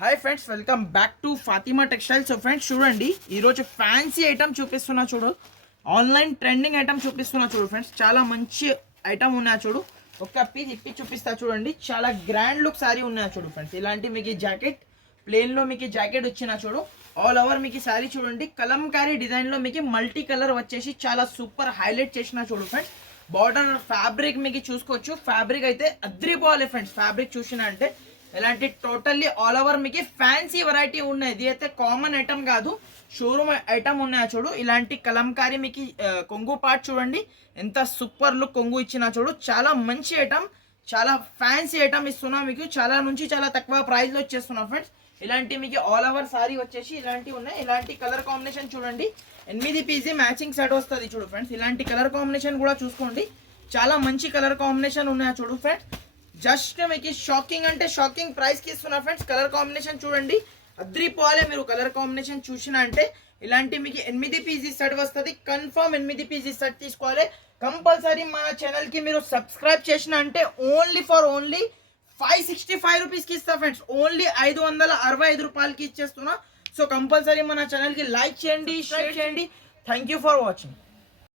Hi friends, welcome back to Fatima textiles. So friends చూడండి, ఈరోజు fancy item చూపిస్తున్నా చూడు. ఆన్లైన్ ట్రెండింగ్ ఐటమ్ చూపిస్తున్నా చూడు ఫ్రెండ్స్. చాలా మంచి ఐటమ్ ఉన్నాయి చూడు. ఒక పీస్ ఇప్పి చూపిస్తా చూడండి. చాలా గ్రాండ్ లుక్ సారీ ఉన్నాయి చూడు ఫ్రెండ్స్. ఇలాంటి మీకు జాకెట్ ప్లేన్లో మీకు జాకెట్ వచ్చిన చూడు. ఆల్ ఓవర్ మీకు సారీ చూడండి. కలంకారీ డిజైన్లో మీకు మల్టీ కలర్ వచ్చేసి చాలా సూపర్ హైలైట్ చేసిన చూడు ఫ్రెండ్స్. బార్డర్ ఫ్యాబ్రిక్ మీకు చూసుకోవచ్చు. ఫ్యాబ్రిక్ అయితే అద్రిపోవాలి ఫ్రెండ్స్. ఫ్యాబ్రిక్ చూసిన అంటే ఇలాంటి టోటల్లీ ఆల్ ఓవర్ మీకు ఫ్యాన్సీ వెరైటీ ఉన్నాయి. ఇది అయితే కామన్ ఐటమ్ కాదు, షోరూమ్ ఐటమ్ ఉన్నాయి చూడు. ఇలాంటి కలంకారీ మీకు కొంగు పార్ట్ చూడండి, ఎంత సూపర్ లుక్ కొంగు ఇచ్చిన చూడు. చాలా మంచి ఐటమ్, చాలా ఫ్యాన్సీ ఐటమ్ ఇస్తున్నా మీకు. చాలా నుంచి చాలా తక్కువ ప్రైస్లో వచ్చేస్తున్నా ఫ్రెండ్స్. ఇలాంటి మీకు ఆల్ ఓవర్ సారీ వచ్చేసి ఇలాంటివి ఉన్నాయి. ఇలాంటి కలర్ కాంబినేషన్ చూడండి. 8 పీజీ మ్యాచింగ్ సెట్ వస్తుంది చూడు ఫ్రెండ్స్. ఇలాంటి కలర్ కాంబినేషన్ కూడా చూసుకోండి. చాలా మంచి కలర్ కాంబినేషన్ ఉన్నాయి చూడు ఫ్రెండ్స్. జస్ట్ మీకు షాకింగ్ అంటే షాకింగ్ ప్రైస్కి ఇస్తున్నా ఫ్రెండ్స్. కలర్ కాంబినేషన్ చూడండి, అద్రిపోలే. మీరు కలర్ కాంబినేషన్ చూసిన అంటే ఇలాంటి మీకు 8 పీజీ సెట్ వస్తుంది. కన్ఫర్మ్ 8 పీజీ సెట్ తీసుకోవాలి. కంపల్సరీ మన ఛానల్కి మీరు సబ్స్క్రైబ్ చేసిన అంటే ఓన్లీ 565 రూపీస్కి ఇస్తా ఫ్రెండ్స్. ఓన్లీ 565 రూపాయలకి ఇచ్చేస్తున్నా. సో కంపల్సరీ మన ఛానల్కి లైక్ చేయండి, షేర్ చేయండి. Thank you for watching.